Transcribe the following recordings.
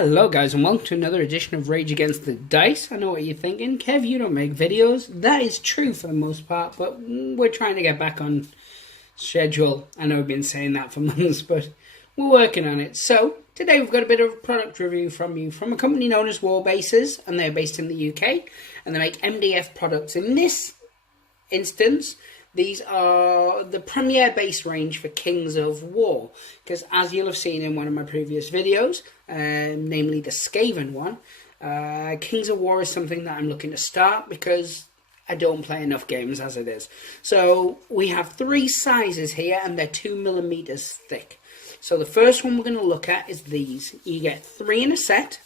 Hello guys and welcome to another edition of Rage Against the Dice. I know what you're thinking, Kev, you don't make videos. That is true for the most part, but we're trying to get back on schedule. I know I've been saying that for months, but we're working on it. So, today we've got a bit of a product review from a company known as Warbases, and they're based in the UK, and they make MDF products. In this instance, these are the premier base range for Kings of War, because as you'll have seen in one of my previous videos, namely the Skaven one, Kings of War is something that I'm looking to start because I don't play enough games as it is. So we have three sizes here and they're 2mm thick. So the first one we're going to look at is these. You get 3 in a set,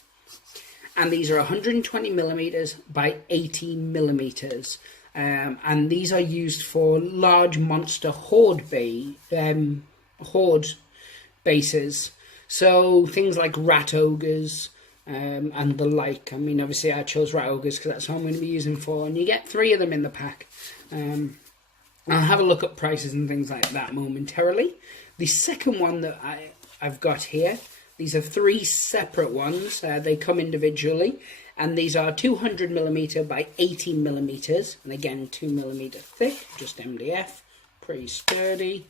and these are 120mm by 80mm. And these are used for large monster horde bases. So things like rat ogres and the like. I mean, obviously I chose rat ogres because that's what I'm going to be using for. And you get 3 of them in the pack. I'll have a look at prices and things like that momentarily. The second one that I've got here, these are 3 separate ones. They come individually. And these are 200mm by 80mm, and again 2mm thick, just MDF, pretty sturdy.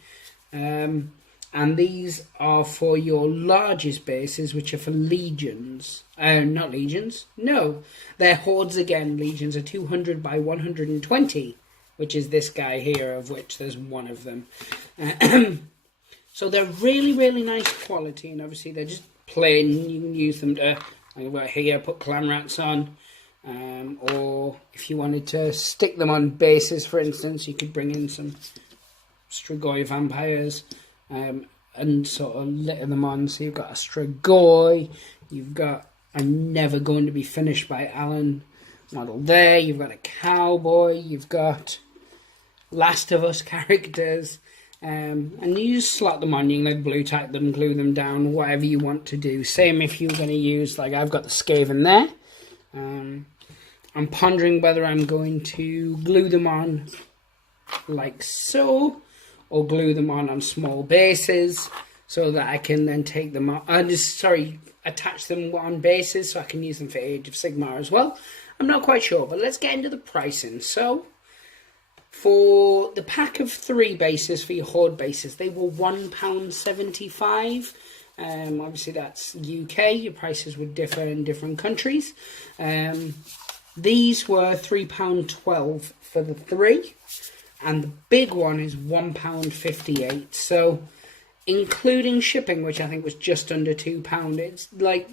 And these are for your largest bases, which are for legions. Not legions, no, they're hordes again. Legions are 200 by 120, which is this guy here, of which there's one of them. So they're really, really nice quality, and obviously they're just plain. You can use them to, like here, put clan rats on, or if you wanted to stick them on bases, for instance, you could bring in some Strigoi vampires and sort of litter them on. So you've got a Strigoi, you've got a Never Going to Be Finished by Alan model there, you've got a Cowboy, you've got Last of Us characters. And you just slot them on. You can like blue tack them, glue them down, whatever you want to do. Same if you're going to use, like I've got the Skaven there. I'm pondering whether I'm going to glue them on like so, or glue them on small bases so that I can then take them on. Attach them on bases so I can use them for Age of Sigmar as well. I'm not quite sure, but let's get into the pricing. So, for the pack of 3 bases for your horde bases, they were £1.75. Obviously that's UK. Your prices would differ in different countries. These were £3.12 for the 3, and the big one is £1.58. So, including shipping, which I think was just under £2, it's like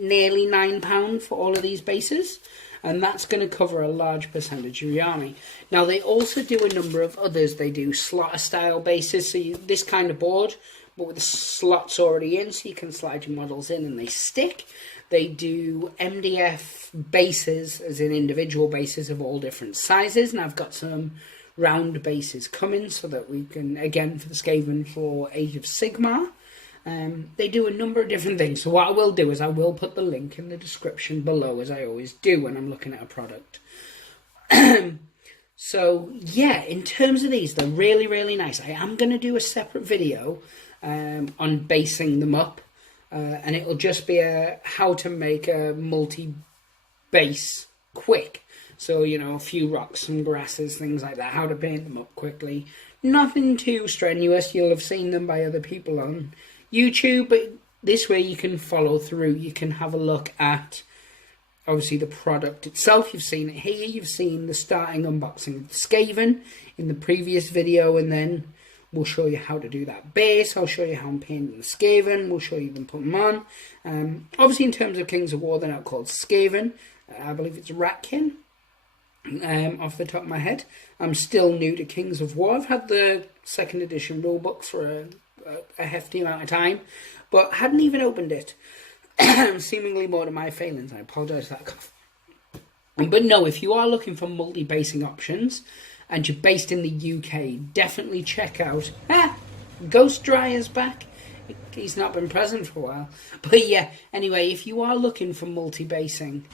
nearly £9 for all of these bases. And that's going to cover a large percentage of your army. Now, they also do a number of others. They do slotter-style bases, so this kind of board, but with the slots already in, so you can slide your models in and they stick. They do MDF bases, as in individual bases of all different sizes, and I've got some round bases coming, so that we can, again, for the Skaven, for Age of Sigmar. They do a number of different things. So what I will do is I will put the link in the description below, as I always do when I'm looking at a product. So yeah, in terms of these, they're really, really nice. I am going to do a separate video on basing them up. And it will just be how to make a multi-base quick. So, you know, a few rocks, some grasses, things like that. How to paint them up quickly. Nothing too strenuous. You'll have seen them by other people on YouTube, but this way you can follow through. You can have a look at, obviously, the product itself. You've seen it here. You've seen the starting unboxing of the Skaven in the previous video, and then we'll show you how to do that base. I'll show you how I'm painting the Skaven. We'll show you them put them on. Obviously, in terms of Kings of War, they're not called Skaven. I believe it's Ratkin, off the top of my head. I'm still new to Kings of War. I've had the 2nd edition rulebook for a hefty amount of time, but hadn't even opened it. Seemingly more to my failings. I apologise for that cough. But no, if you are looking for multi-basing options and you're based in the UK, definitely check out Ghost Dryer's back. He's not been present for a while. But yeah, anyway, if you are looking for multi-basing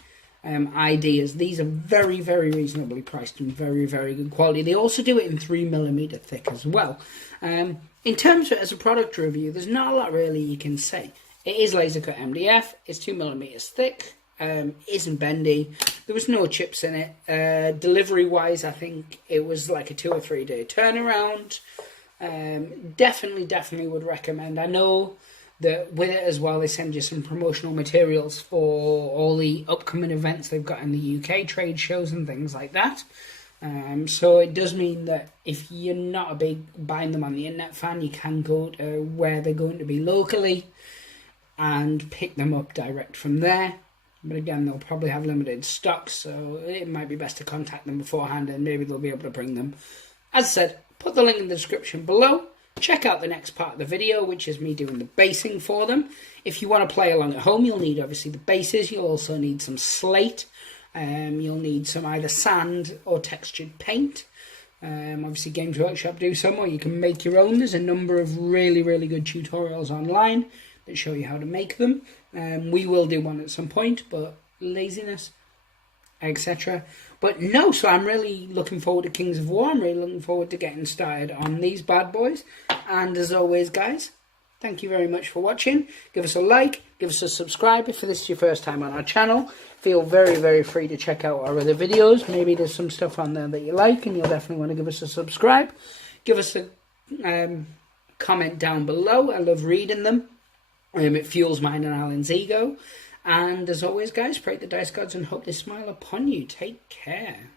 ideas, these are very, very reasonably priced and very, very good quality. They also do it in 3mm thick as well. In terms of it as a product review, there's not a lot really you can say. It is laser cut MDF. It's 2mm thick. Isn't bendy. There was no chips in it. Delivery wise, I think it was like a 2 or 3 day turnaround. Definitely would recommend. I know that with it as well, they send you some promotional materials for all the upcoming events they've got in the UK, trade shows and things like that. So it does mean that if you're not a big buying them on the internet fan, you can go to where they're going to be locally and pick them up direct from there. But again, they'll probably have limited stock, so it might be best to contact them beforehand and maybe they'll be able to bring them. As I said, put the link in the description below. Check out the next part of the video, which is me doing the basing for them. If you want to play along at home, you'll need obviously the bases. You'll also need some slate. You'll need some either sand or textured paint. Obviously Games Workshop do some, or you can make your own. There's a number of really good tutorials online that show you how to make them. We will do one at some point, but laziness, etc. But no, so I'm really looking forward to Kings of War. I'm really looking forward to getting started on these bad boys. And as always, guys, thank you very much for watching. Give us a like, give us a subscribe if this is your first time on our channel. Feel very free to check out our other videos. Maybe there's some stuff on there that you like and you'll definitely want to give us a subscribe. Give us a comment down below. I love reading them. It fuels mine and Alan's ego. And as always, guys, pray the dice gods and hope they smile upon you. Take care.